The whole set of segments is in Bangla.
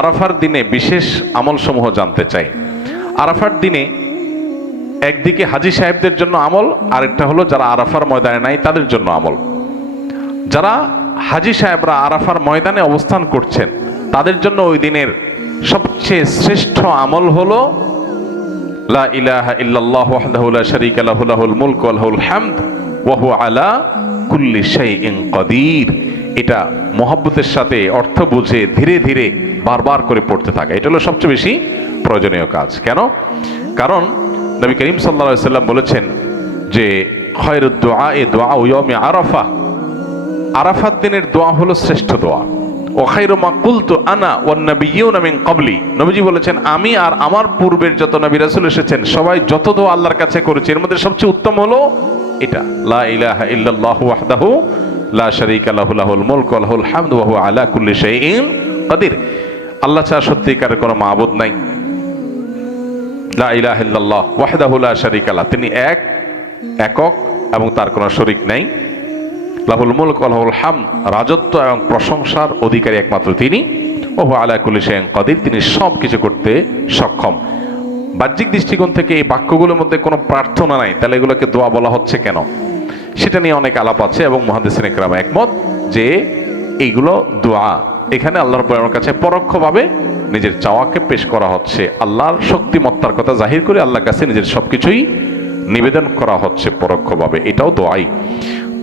আরাফার দিনে বিশেষ আমল সমূহ জানতে চাই। আরাফার দিনে একদিকে হাজী সাহেবদের জন্য আমল, আরেকটা হলো যারা আরাফার ময়দানে নাই তাদের জন্য আমল। যারা হাজী সাহেবরা আরাফার ময়দানে অবস্থান করছেন তাদের জন্য ওই দিনের সবচেয়ে শ্রেষ্ঠ আমল হলো লা ইলাহা ইল্লাল্লাহু ওয়াহদাহু লা শারীকা লাহু লাহুল মুলকু ওয়া লাহুল হামদ ওয়া হুয়া আলা কুল্লি শাইইন কাদির। এটা মহব্বতের সাথে অর্থ বুঝে ধীরে ধীরে বারবার করে পড়তে থাকা, এটা হলো সবচেয়ে বেশি প্রয়োজনীয় কাজ। কেন? কারণ নবী করিম সাল্লাল্লাহু আলাইহি সাল্লাম বলেছেন যে খায়রুদ দুআ দুআউ ইয়াউমি আরাফা, আরাফাত দিনের দোয়া হলো শ্রেষ্ঠ দোয়া। ওয়া খায়রু মা কুলতু আনা ওয়ান নাবিয়্যুনা মিন ক্বাবলি, নবীজি বলেছেন আমি আর আমার পূর্বের যত নবী রাসূল এসেছেন সবাই যত দোয়া আল্লাহর কাছে করেছে এর মধ্যে সবচেয়ে উত্তম হলো এটা, লা ইলাহা ইল্লাল্লাহু ওয়াহদাহু লা শারীকা লাহু লাহুল মুলকু ওয়া লাহুল হামদু ওয়া হুয়া আলা কুল্লি শাইইন কাদির। আল্লাহ ছাড়া সত্যিকারের কোনো মাবুদ নাই। লা ইলাহা ইল্লাল্লাহ ওয়াহদাহু লা শারীকা লাহু, তিনি একক এবং তার কোনো শরীক নাই। লাহুল মুলক ওয়া লাহুল হামদ, রাজত্ব এবং প্রশংসার অধিকারী একমাত্র তিনি। ওয়া হুয়া আলা কুল্লি শাইইন কাদির, তিনি সব কিছু করতে সক্ষম। বাহ্যিক দৃষ্টিকোণ থেকে এই বাক্যগুলোর মধ্যে কোনো প্রার্থনা নাই, তাহলে এগুলোকে দোয়া বলা হচ্ছে কেন? সেটা নিয়ে অনেক আলাপ আছে এবং মুহাদ্দিসিনে কেরাম একমত যে এইগুলো দোয়া। এখানে আল্লাহ রাব্বুল আলামিনের কাছে পরোক্ষভাবে নিজের চাওয়াকে পেশ করা হচ্ছে, আল্লাহর শক্তিমত্তার কথা জাহির করে আল্লাহর কাছে নিজের সবকিছুই নিবেদন করা হচ্ছে পরোক্ষভাবে, এটাও দোয়াই।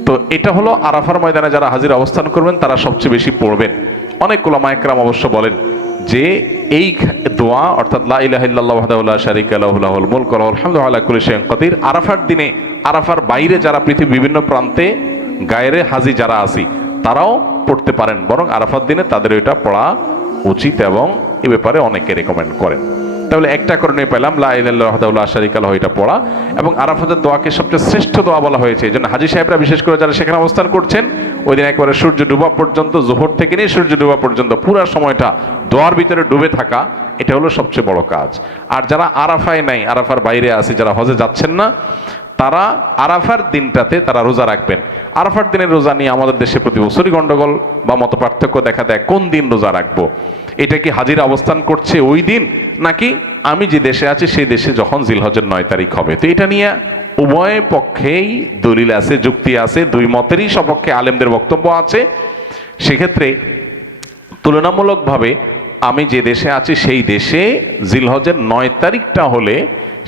তো এটা হলো আরাফার ময়দানে যারা হাজির অবস্থান করবেন তারা সবচেয়ে বেশি পড়বেন। অনেক উলামায়ে কেরাম অবশ্য বলেন যে এই দোয়া অর্থাৎ লা ইলাহা ইল্লাল্লাহু ওয়াহদাহু লা শারীকা লাহু লাহুল মুলকু ওয়া লাহুল হামদু ওয়া আলা কুল্লি শাইইন কাদির, আরাফার দিনে, আরাফার বাইরে যারা পৃথিবীর বিভিন্ন প্রান্তে গায়রে হাজী যারা আছি তারাও পড়তে পারেন, বরং আরাফার দিনে তাদের এটা পড়া উচিত এবং এ ব্যাপারে অনেকে রেকমেন্ড করেন। তাহলে একটা করণীয় পেলাম লা ইলাহা ইল্লাল্লাহু ওয়াহদাহু লা শারীকা লাহু, এটা পড়া। এবং আরাফাতের দোয়াকে সবচেয়ে শ্রেষ্ঠ দোয়া বলা হয়েছে, এই জন্য হাজী সাহেবরা বিশেষ করে যারা সেখানে অবস্থান করছেন ওই দিন একবারে সূর্য ডুবা পর্যন্ত, জোহর থেকে নিয়ে সূর্য ডুবা পর্যন্ত পুরো সময়টা দোয়ার ভিতরে ডুবে থাকা, এটা হলো সবচেয়ে বড় কাজ। আর যারা আরাফায় নাই, আরাফার বাইরে আছে, যারা হজে যাচ্ছেন না, তারা আরাফার দিনটাতে তারা রোজা রাখবেন। আরাফার দিনের রোজা নিয়ে আমাদের দেশে প্রতি বছরই গন্ডগোল বা মত পার্থক্য দেখা দেয়, কোন দিন রোজা রাখবো? এটা কি হাজিরা অবস্থান করছে ওই দিন, নাকি আমি যে দেশে আছি সেই দেশে যখন জিলহজের 9 তারিখ হবে? তো এটা নিয়ে উভয় পক্ষেই দলিল আছে, যুক্তি আছে, দুই মতেরই সপক্ষে আলেমদের বক্তব্য আছে। সেক্ষেত্রে তুলনামূলকভাবে আমি যে দেশে আছি সেই দেশে জিলহজের 9 তারিখটা হলে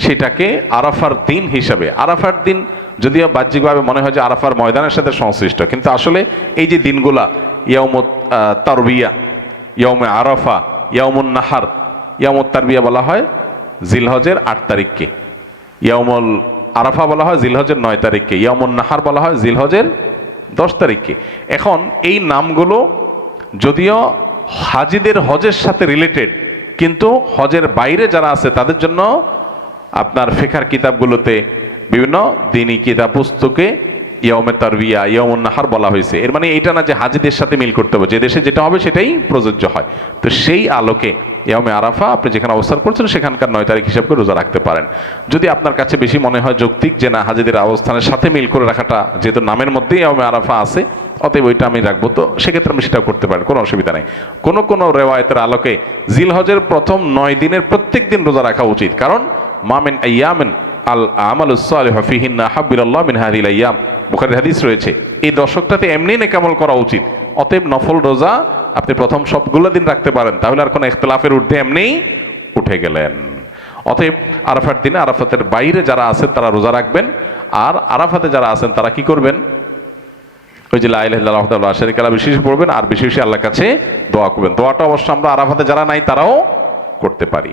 সেটাকে আরাফার দিন হিসাবে, আরাফার দিন যদিও বাহ্যিকভাবে মনে হয় যে আরাফার ময়দানের সাথে সংশ্লিষ্ট, কিন্তু আসলে এই যে দিনগুলা ইয়াউমুত তারবিয়া, ইয়াউমে আরাফা, ইয়াউমুন নাহার, ইয়াউমুত তারবিয়া বলা হয় জিলহজের 8 তারিখকে, ইয়াউমুল আরাফা বলা হয় জিলহজের 9 তারিখকে, ইয়াউমুন নাহার বলা হয় জিলহজের 10 তারিখকে। এখন এই নামগুলো যদিও হাজিদের হজের সাথে রিলেটেড, কিন্তু হজের বাইরে যারা আছে তাদের জন্য আপনার ফিকহের কিতাবগুলোতে বিভিন্ন দ্বীনি কিতাব পুস্তকে ইয়াউমে তারবিয়া, ইয়াউমুন নাহার বলা হয়েছে। এর মানে এটা না যে হাজিদের সাথে মিল করতে হবে, যে দেশে যেটা হবে সেটাই প্রযোজ্য হয়। তো সেই আলোকে ইয়াউমে আরাফা আপনি যেখানে অবস্থান করছেন সেখানকার 9 তারিখ হিসাব করে রোজা রাখতে পারেন। যদি আপনার কাছে বেশি মনে হয় যৌক্তিক যে না হাজিদের অবস্থানের সাথে মিল করে রাখাটা, যেহেতু নামের মধ্যেই ইয়াউমে আরাফা আছে, অতএব ওইটা আমি রাখবো, তো সেক্ষেত্রে আমি সেটাও করতে পারেন, কোনো অসুবিধা নেই। কোন কোন রেওয়ায়েতের আলোকে জিলহজের প্রথম 9 দিনের প্রত্যেক দিন রোজা রাখা উচিত, কারণ মা মিন আইয়ামিন আল আমালুস সালিহু ফিহিন্না হাব্বিলাল্লাহু মিন হাযিহিল আইয়াম, বুখারীর হাদিস রয়েছে। এই দশকটাতে এমনি নেকামল করা উচিত। অতএব নফল রোজা আপনি প্রথম সবগুলো দিন রাখতে পারেন, তাহলে আর কোনো ইখতিলাফের ঊর্ধ্বে এমনিই উঠে গেলেন। অতএব আরাফার দিনে আরাফাতের বাইরে যারা আছেন তারা রোজা রাখবেন, আর আরাফাতে যারা আছেন তারা কি করবেন? ওই যে লা ইলাহা ইল্লাল্লাহু ওয়াহদাহু লা শারীকা লাহু বেশি পড়বেন আর বেশি বেশি আল্লাহর কাছে দোয়া করবেন। দোয়াটা অবশ্য আমরা আরাফাতে যারা নাই তারাও করতে পারি।